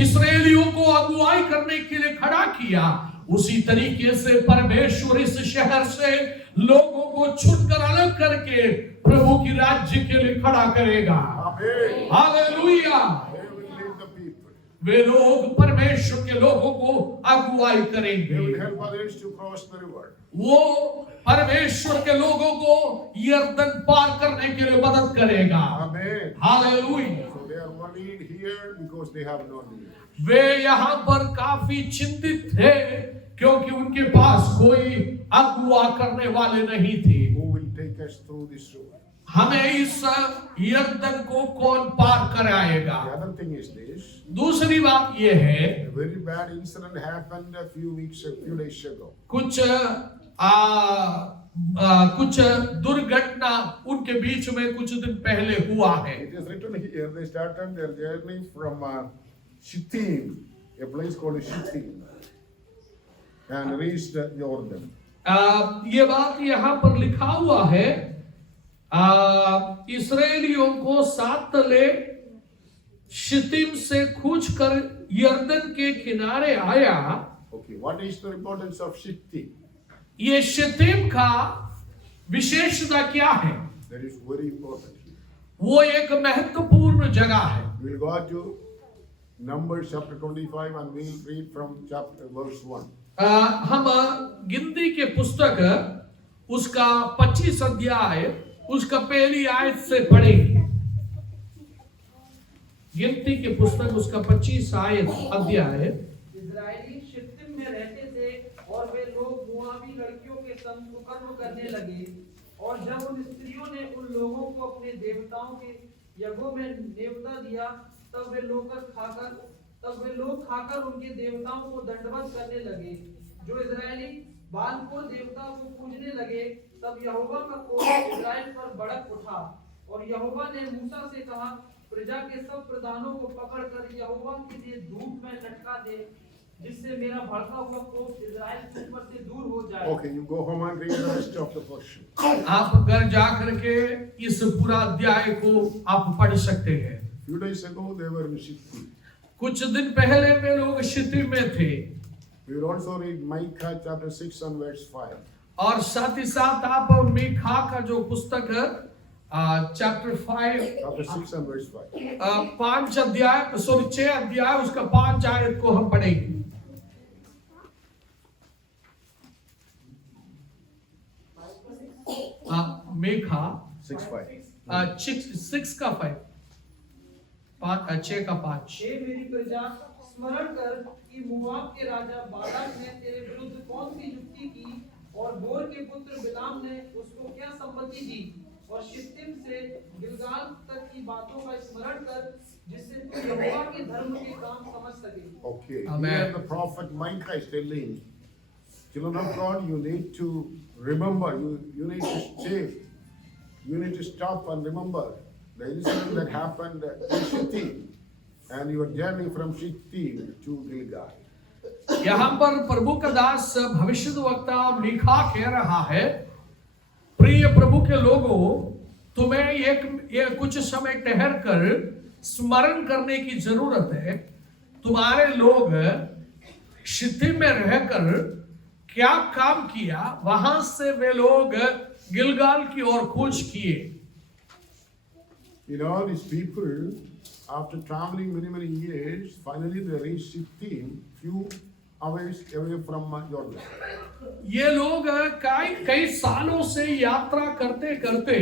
इस्राएलियों को अगुवाई करने के लिए खड़ा किया, उसी तरीके से परमेश्वर इस शहर से लोगों को चुनकर अलग करके प्रभु की राज्य के लिए खड़ा करेगा। Amen. Hallelujah. They will lead the people. वे लोग परमेश्वर के लोगों को अगुवाई They करेंगे। will help others to cross the river. वो परमेश्वर के लोगों को यरदन पार करने के लिए मदद करेगा। Amen. Hallelujah. So they are worried here because they have no leader. वे यहाँ पर काफी चिंतित थे क्योंकि उनके पास कोई अगुवा करने वाले नहीं थे। Who will take us through this river? हमें इस यरदन को कौन पार कराएगा? The other thing is this. दूसरी बात ये है, A very bad incident happened a few days ago. कुछ दुर्घटना उनके बीच में कुछ दिन पहले हुआ है। It is written here, they started their journey from Shittim, a place called Shittim, and reached Jordan. ये बात यहाँ पर लिखा हुआ है, इस्राएलियों को 7 तले शितिम से कूच कर यरदन के किनारे आया। Okay, what is the importance of Shittim? ये शितिम का विशेषता क्या है? That is very important. वो एक महत्वपूर्ण जगह है। We will go to Numbers chapter 25 and we will read from verse 1. हम गिनती के पुस्तक उसका 25 अध्याय उसका पहली आयत से पढ़ेंगे। गिनती के पुस्तक उसका 25 अध्याय। इजरायली शित्तिम में रहते थे और वे लोग मोआबी लड़कियों के संग कुकर्म करने लगे, और जब उन स्त्रियों ने उन लोगों को अपने देवताओं के यज्ञों में नेवता दिया, तब वे लोग खाकर उनके देवताओं को दंडवत करने लगे। जो इजरायली बालपुर देवता को पूजने लगे, तब यहोवा का कोप इजराइल पर भड़क उठा, और यहोवा ने मूसा से कहा, प्रजा के सब प्रधानों को पकड़कर यहोवा के लिए धूप में लटका दे, जिससे मेरा भड़का हुआ कोप इजराइल के ऊपर से दूर हो जाए। Okay, you go home and read the rest of the portion. आप घर जाकर के इस पूरा अध्याय को आप पढ़ सकते हैं। Few days ago they were in Shittim. कुछ दिन पहले वे लोग शितिम में थे। We will also read Micah chapter 6 and verse 5. और साथ ही साथ आप मीखा का जो पुस्तक chapter 5, chapter 6 and verse 5. 5 अध्याय, सॉरी 6 अध्याय, उसका 5 आयत को हम पढ़ेंगे। मेखा 6:5. 6 का 5, 6 का 5। हे मेरी प्रजा, स्मरण कर कि मोआब के राजा बालाक ने तेरे विरुद्ध कौन सी युक्ति की, और बोर के पुत्र बिलाम ने उसको क्या सम्मति दी, और शित्तीम से गिलगाल तक की बातों का स्मरण कर, जिससे तू यहोवा के धर्म के काम समझ सके। Okay. Amen. Here the prophet Micah is telling, children of God, you need to remember, you need to stay, you need to stop and remember the incident that happened in Shittim and your journey from Shittim to Gilgal. यहाँ पर प्रभु का दास भविष्यद्वक्ता मीखा कह रहा है, प्रिय प्रभु के लोगों, तुम्हें एक कुछ समय ठहर कर स्मरण करने की जरूरत है। तुम्हारे लोग शित्तीम में रहकर क्या काम किया, वहां से वे लोग गिलगाल की ओर कूच किए। You know, these people, after traveling many years, finally they reached Shittim, few hours away from Jordan. ये लोग कई सालों से यात्रा करते करते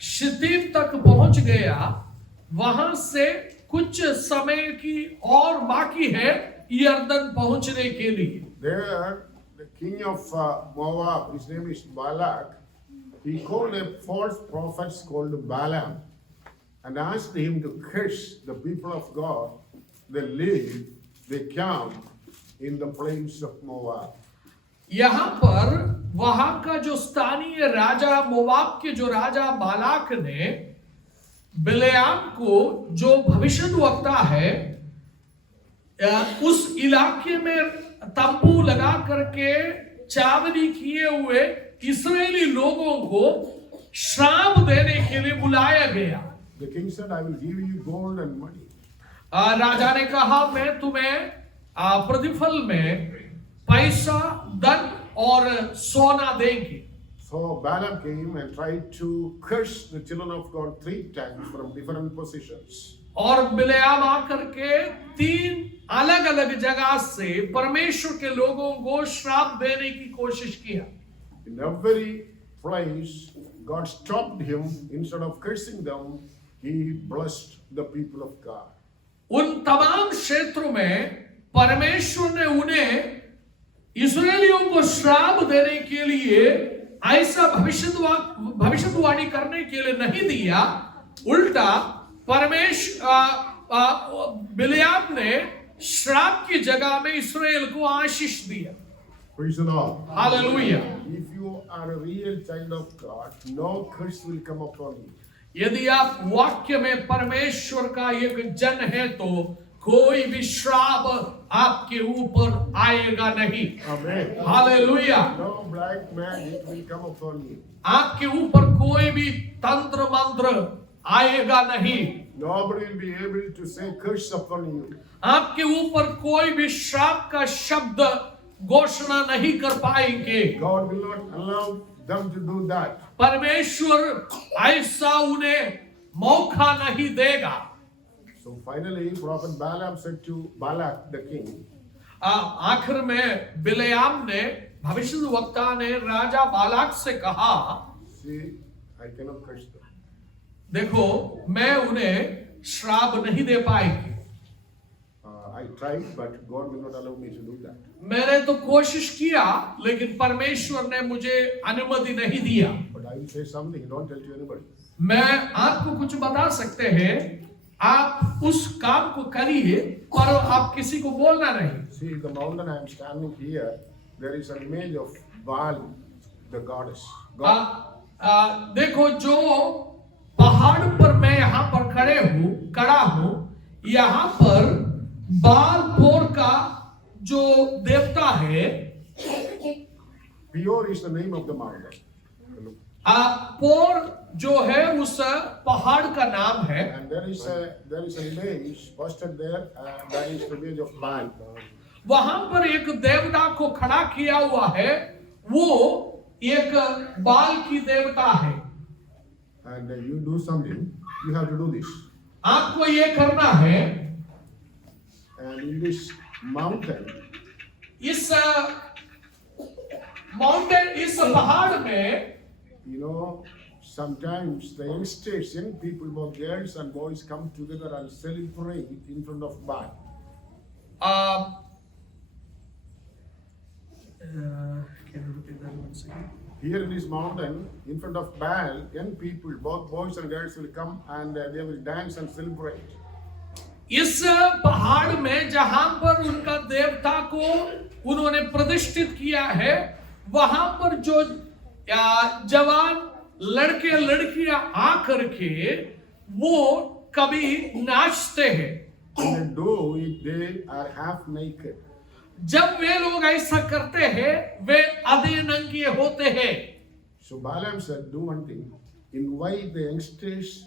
शित्तीम तक पहुंच गया। वहां से कुछ समय की और बाकी है यर्दन पहुंचने के लिए। There, the king of Moab, his name is Balak, he called a false prophet called Balaam and asked him to curse the people of God. They live, they camp in the plains of Moab. यहाँ पर वहां का जो स्थानीय राजा, मोवाब के जो राजा Balak ने बिलेआम को, जो भविष्यद्वक्ता है, उस इलाके में तंबू लगा करके चावनी किए हुए इस्राएली लोगों को श्राप देने के लिए बुलाया गया। The king said, I will give you gold and money. राजा ने कहा, मैं तुम्हें प्रतिफल में पैसा, धन और सोना देंगे। So Balaam came and tried to curse the children of God 3 times from different positions. और बिलेआम आकर के 3 अलग अलग जगह से परमेश्वर के लोगों को श्राप देने की कोशिश किया। In every place, God stopped him. Instead of cursing them, he blessed the people of God. उन तमाम क्षेत्रों में परमेश्वर ने उन्हें इस्राएलियों को श्राप देने के लिए ऐसा भविष्यवाणी करने के लिए नहीं दिया। उल्टा बिलेआम ने श्राप की जगह में इस्राएल को आशीष दिया। Praise the Lord. Hallelujah. If you are a real child of God, no curse will come upon you. यदि आप वाक्य में परमेश्वर का एक जन है तो कोई भी श्राप आपके ऊपर आएगा नहीं। Amen. Hallelujah. No black magic will come upon you. आपके ऊपर कोई भी तंत्र मंत्र आएगा नहीं। Nobody will be able to say curse upon you. आपके ऊपर कोई भी श्राप का शब्द घोषणा नहीं कर पाएंगे। God will not allow them to do that. परमेश्वर ऐसा उन्हें मौका नहीं देगा। So finally, Prophet Balaam said to Balak the king, आखिर में बिलेआम ने, भविष्यद्वक्ता ने राजा बालाक से कहा, see, I cannot curse them. देखो, मैं उन्हें श्राप नहीं दे पाएगी। I tried, but God will not allow me to do that. मैंने तो कोशिश किया, लेकिन परमेश्वर ने मुझे अनुमति नहीं दिया। But I will say something, don't tell to anybody. मैं आपको कुछ बता सकते हैं, आप उस काम को करिए, पर आप किसी को बोलना नहीं। See, the mountain I am standing here, there is an image of Baal, the goddess. God. देखो, जो पहाड़ पर मैं यहाँ पर खड़ा हूँ, यहाँ पर बाल पोर का जो देवता है, Peor is the name of the mountain. पोर जो है उस पहाड़ का नाम है। And there is an image posted there, that is the image of Baal. वहां पर एक देवता को खड़ा किया हुआ है, वो एक बाल की देवता है। and you do something, you have to do this. आपको ये करना है। And in this mountain, इस माउंटेन, इस पहाड़ में you know, sometimes the youngsters, young people, both girls and boys, come together and celebrate in front of Baal. Can you repeat that once again? Here in this mountain, in front of Baal, young people, both boys and girls, will come and they will dance and celebrate. इस पहाड़ में जहां पर उनका देवता को उन्होंने प्रतिष्ठित किया है, वहां पर जो जवान लड़के लड़कियां आकर के वो कभी नाचते हैं। When they do it, they are half naked. जब वे लोग ऐसा करते हैं, वे आधे नंगे होते हैं। So Balaam said, do one thing, invite the youngsters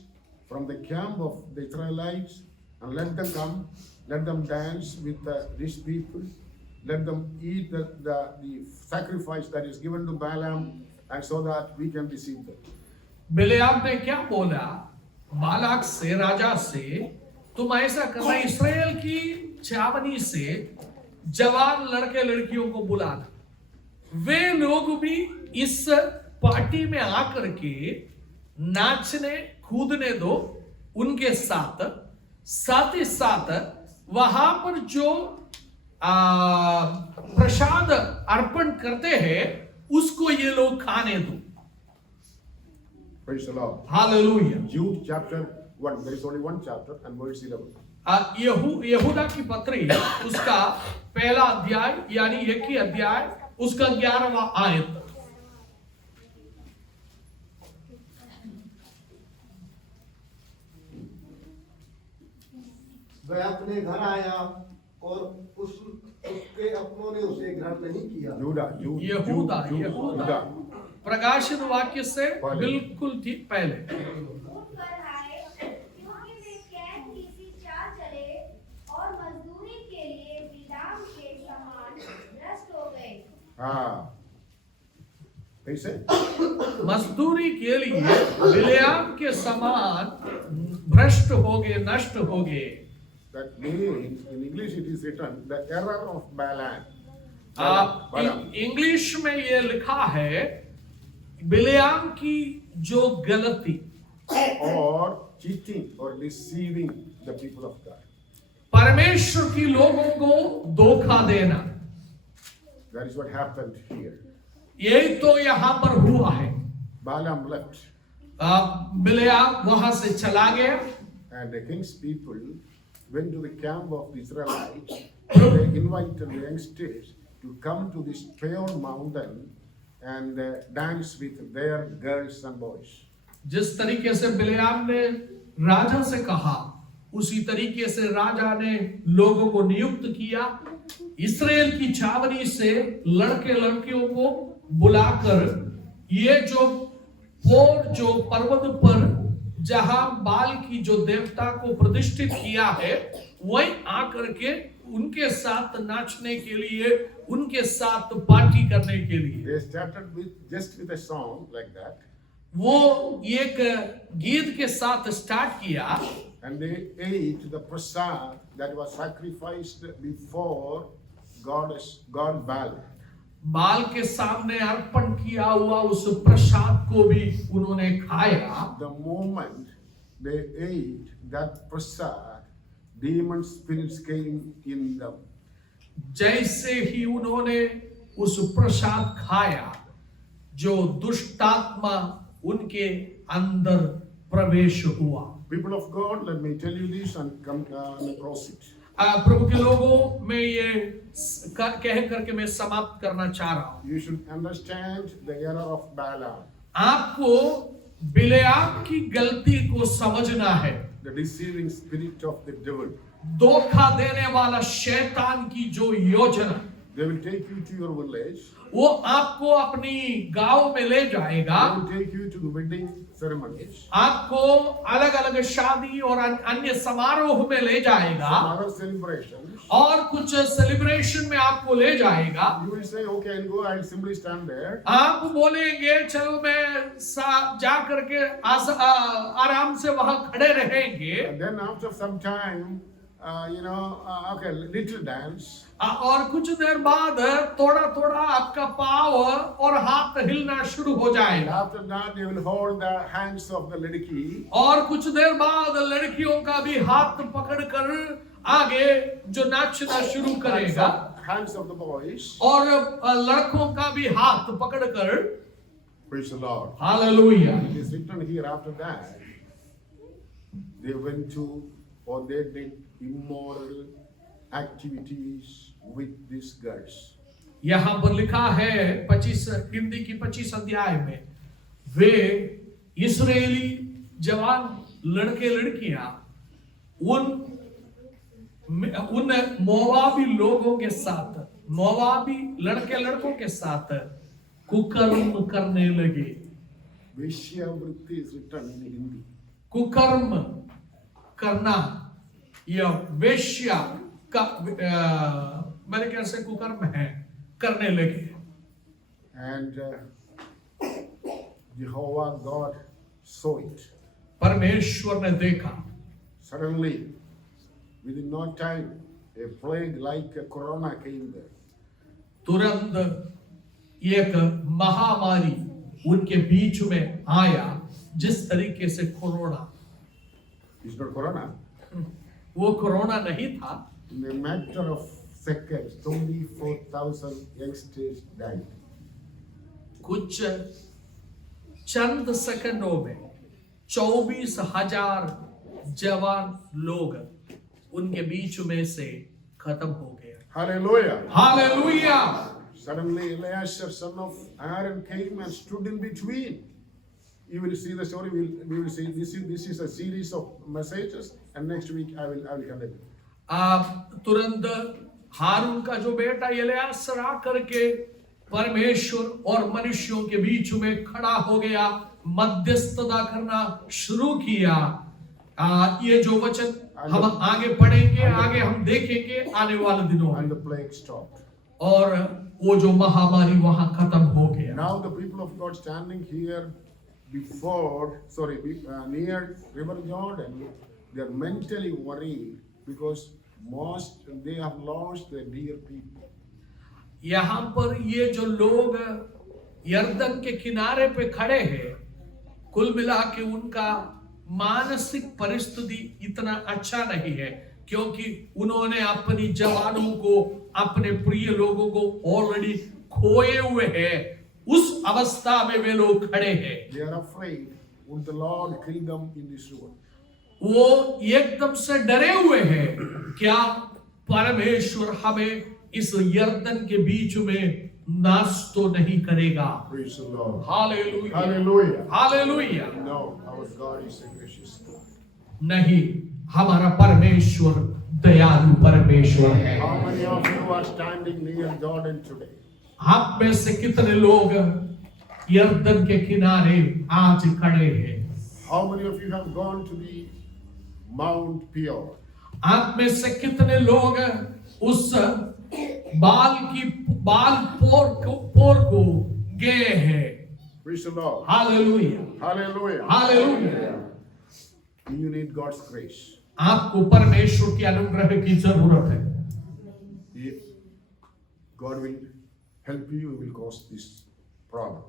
from the camp of the Israelites and let them come, let them dance with these people, let them eat the sacrifice that is given to Balaam, and so that we can receive them. बिलेआम ने क्या बोला Balak से, राजा से, तुम ऐसा करना, इस्राएल की छावनी से जवान लड़के लड़कियों को बुलाना, वे लोग भी इस पार्टी में आकर के नाचने कूदने दो उनके साथ, साथ ही साथ वहां पर जो प्रसाद अर्पण करते हैं उसको ये लोग खाने दो। Praise the Lord. Hallelujah. Jude chapter 1, there is only one chapter and verse 11. यहूदा की पत्री उसका पहला अध्याय यानी एक ही अध्याय उसका 11वां आयत। वह अपने घर आया और उसके अपनों ने उसे ग्रहण नहीं किया। यहूदा प्रकाशित वाक्य से बिल्कुल ठीक पहले। उठकर आए, क्योंकि वे कैद की सी चाल चले और मजदूरी के लिए बिलाम के समान भ्रष्ट हो गए। कैसे? मजदूरी के लिए बिलेआम के समान भ्रष्ट हो गए, नष्ट हो गए। That means in English it is written the error of Balaam. English में ये लिखा है बिलेआम की जो गलती or cheating or deceiving the people of God. परमेश्वर की लोगों को धोखा देना। That is what happened here. यही तो यहाँ पर हुआ है। Balaam left बिलेआम वहां से चला गया and the king's people went to the camp of the Israelites. They invited the youngsters to come to this Peor mountain and dance with their girls and boys. जिस तरीके से बिलेआम ने राजा से कहा उसी तरीके से राजा ने लोगों को नियुक्त किया, इस्राएल की छावनी से लड़के लड़कियों को बुलाकर ये जो पर्वत पर जहां बाल की जो देवता को प्रतिष्ठित किया है वही आकर के उनके साथ नाचने के लिए, उनके साथ पार्टी करने के लिए। They started with a song like that. वो एक गीत के साथ स्टार्ट किया and they ate the prasad that was sacrificed before God Baal. बाल के सामने अर्पण किया हुआ उस प्रसाद को भी उन्होंने खाया। The moment they ate that prasad, demon spirits came in them. जैसे ही उन्होंने उस प्रसाद खाया, जो दुष्टात्मा उनके अंदर प्रवेश हुआ। People of God, let me tell you this and come across it. प्रभु के लोगों में ये कह करके मैं समाप्त करना चाह रहा हूँ। You should understand the error of Balaam. आपको बिलेआम की गलती को समझना है। The deceiving spirit of the devil. धोखा देने वाला शैतान की जो योजना। They will take you to your village. वो आपको अपनी गांव में ले जाएगा, They will take you to the wedding ceremonies. आपको अलग अलग शादी और अन्य समारोह में ले जाएगा, Some other celebrations. और कुछ सेलिब्रेशन में आपको ले जाएगा। You will say, okay, I'll go, I'll simply stand there. आप बोलेंगे चलो मैं जा करके आराम से वहां खड़े रहेंगे, And then after some time, okay, little dance. और कुछ देर बाद थोड़ा थोड़ा आपका पाँव और हाथ हिलना शुरू हो And जाएगा, after that, they will hold the hands of the ladki. और कुछ देर बाद लड़कियों का भी हाथ पकड़कर आगे जो नाचना शुरू करेगा, Hands of the boys. और लड़कों का भी हाथ पकड़कर, Praise the Lord. Hallelujah. It is written here after that, they went to, or they did immoral activities with these girls. यहाँ पर लिखा है 25 हिंदी की 25 अध्याय में, वे इस्राएली जवान लड़के लड़कियां उन मोवाबी लोगों के साथ, मोवाबी लड़के लड़कों के साथ कुकर्म करने लगे। Veshyavritti is written in Hindi. कुकर्म करना या वेश्या का मेरे ख्याल से कुकर्म है, करने लगे। And Jehovah God saw it. परमेश्वर ने देखा, Suddenly, within no time, a plague like a corona came there. तुरंत एक महामारी उनके बीच में आया, जिस तरीके से कोरोना, It's not corona. वो कोरोना नहीं था, In a matter of seconds, 24,000 youngsters died. कुछ चंद सेकंडों में 24,000 जवान लोग उनके बीच में से खत्म हो गए। Hallelujah. Hallelujah. Suddenly, Eleazar, son of Aaron, came and stood in between. You will see the story. We will see. This is a series of messages, and next week I will conduct it. आप तुरंत हारून का जो बेटा एलियासर आकर के परमेश्वर और मनुष्यों के बीच में खड़ा हो गया, मध्यस्थता करना शुरू किया। ये जो वचन हम आगे पढ़ेंगे, आगे हम देखेंगे आने वाले दिनों And में, the plague stopped. और वो जो महामारी वहां खत्म हो गया। Now the people of God standing here near River Jordan, they are mentally worried because they have lost their dear people. यहाँ पर ये जो लोग यर्दन के किनारे पे खड़े हैं, कुल मिला के उनका मानसिक परिस्थिति इतना अच्छा नहीं है, क्योंकि उन्होंने अपनी जवानों को, अपने प्रिय लोगों को ऑलरेडी खोए हुए हैं। उस अवस्था में वे लोग खड़े हैं। They are afraid, would the Lord kill them in this river? वो एकदम से डरे हुए हैं, क्या परमेश्वर हमें इस यर्दन के बीच में नाश तो नहीं करेगा। Praise the Lord. Hallelujah, Hallelujah. Hallelujah. No, our God is a gracious God. नहीं, हमारा परमेश्वर दयालु परमेश्वर है। How many of you are standing near Jordan today? आप में से कितने लोग यर्दन के किनारे आज खड़े हैं? How many of you have gone to the Mount Peor? आप में से कितने लोग उस बाल पोर को गए हैं? Praise the Lord. Hallelujah, Hallelujah. Hallelujah. You need God's grace. आपको परमेश्वर के अनुग्रह की जरूरत है। If God will help you, He will cause this problem.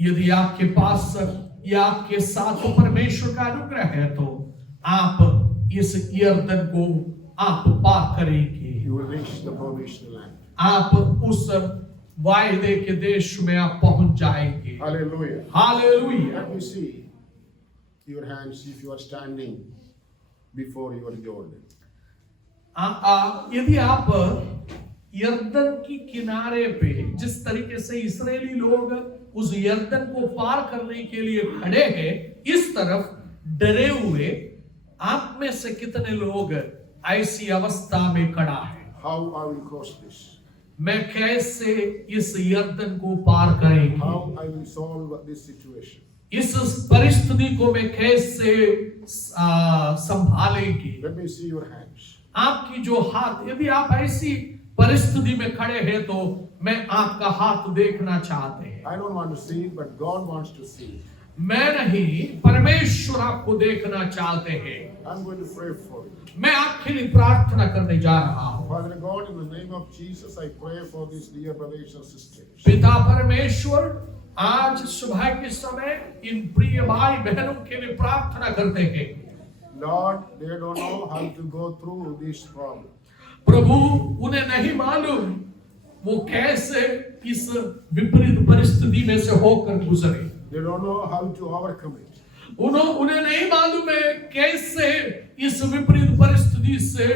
यदि आपके पास या आपके साथ परमेश्वर का अनुग्रह है, तो आप इस यर्दन को आप पार करेंगे। You will reach the promised land. आप उस वायदे के देश में आप पहुंच जाएंगे। Hallelujah. Hallelujah. Let me see your hands if you are standing before your Jordan. यदि आप यर्दन की किनारे पे जिस तरीके से इस्राएली लोग उस यर्दन को पार करने के लिए खड़े हैं, इस तरफ डरे हुए, आप में से कितने लोग ऐसी अवस्था में खड़ा है? How I will cross this? मैं कैसे इस यर्दन को पार करेंगे, How I will solve this situation. इस परिस्थिति को मैं कैसे संभालेंगे। Let me see your hands. आपकी जो हाथ, यदि आप ऐसी परिस्थिति में खड़े हैं तो मैं आपका हाथ देखना चाहते हैं। I don't want to see it, but God wants to see it. मैं नहीं, परमेश्वर आपको देखना चाहते हैं। I'm going to pray for you. मैं आपके लिए प्रार्थना करने जा रहा हूँ। Father God, in the name of Jesus, I pray for these dear brothers and sisters. पिता परमेश्वर, आज सुबह के समय इन प्रिय भाई बहनों के लिए प्रार्थना करते हैं। Lord, they don't know how to go through this problem. प्रभु, उन्हें नहीं मालूम वो कैसे इस विपरीत परिस्थिति में से होकर गुजरे। They don't know how to overcome it. उन्हें नहीं मालूम है कैसे इस विपरीत परिस्थिति से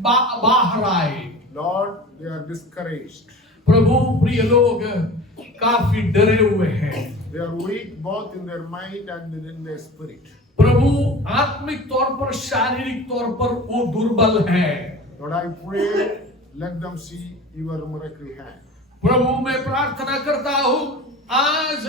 बाहर आए। Lord, they are discouraged. प्रभु, प्रिय लोग काफी डरे हुए हैं। They are weak both in their mind and in their spirit. प्रभु, आत्मिक तौर पर, शारीरिक तौर पर वो दुर्बल है। Lord, I pray, let them see your miracle hand. प्रभु, मैं प्रार्थना करता हूँ आज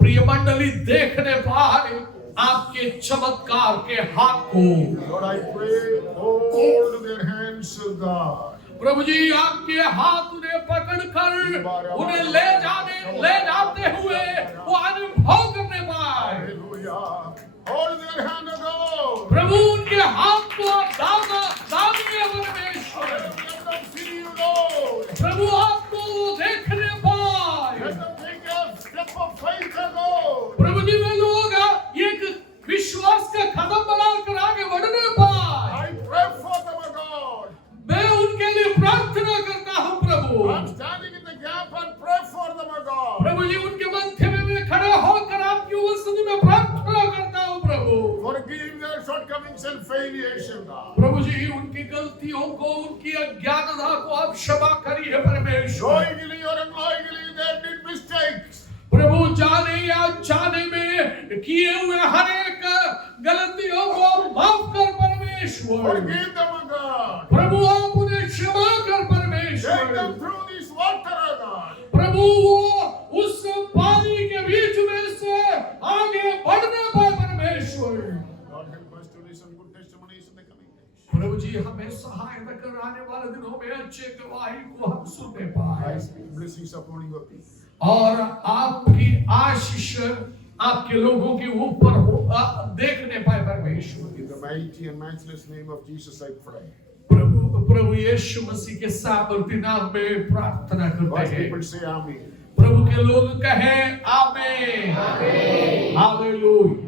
प्रिय मंडली देखने पाए आपके चमत्कार के हाथ को। Lord, I pray, hold their hands, O God. प्रभु जी, आपके हाथ उन्हें पकड़कर उन्हें ले जाते हुए वो अनुभव करने पाए। Hallelujah. Hold their hand, O God. प्रभु, उनके हाथ को दामिए परमेश्वर। Let them see you, Lord. प्रभु, आपको देखने पाए। Let them take a step of faith, O God. प्रभु जी, वे लोग एक विश्वास का कदम बनाकर आगे बढ़ने पाए। I pray for them, O God. मैं उनके लिए प्रार्थना करता हूँ प्रभु। I'm standing in the gap and pray for them, O God. प्रभु जी, उनके मध्य में मैं खड़ा होकर आपकी उपस्थिति में प्रार्थना करता हूँ प्रभु। Forgive their shortcomings and failures, O God. प्रभु जी, उनकी गलतियों को, उनकी अज्ञानता को आप क्षमा करिए परमेश्वर। Knowingly or unknowingly they did mistakes. प्रभु, जाने या अनजाने में किए हुए हर एक गलतियों को माफ कर परमेश्वर। Forgive them, O God. प्रभु, आप उन्हें क्षमा कर Take परमेश्वर। them through this water, O God. प्रभु, वो उस पानी के बीच में से आगे बढ़ने पाए परमेश्वर। Lord, help us to listen good testimonies in the coming days. प्रभु जी, हमें सहायता कर आने वाले दिनों में अच्छे गवाही को हम सुनने पाए I speak blessings upon your people. और आपकी आशीष आपके लोगों के ऊपर देखने पाए परमेश्वर। In the mighty and matchless name of Jesus, I pray. प्रभु यीशु मसीह के सामर्थी नाम में प्रार्थना करते God's हैं। people say Amen. प्रभु के लोग कहें आमीन। हालेलुया।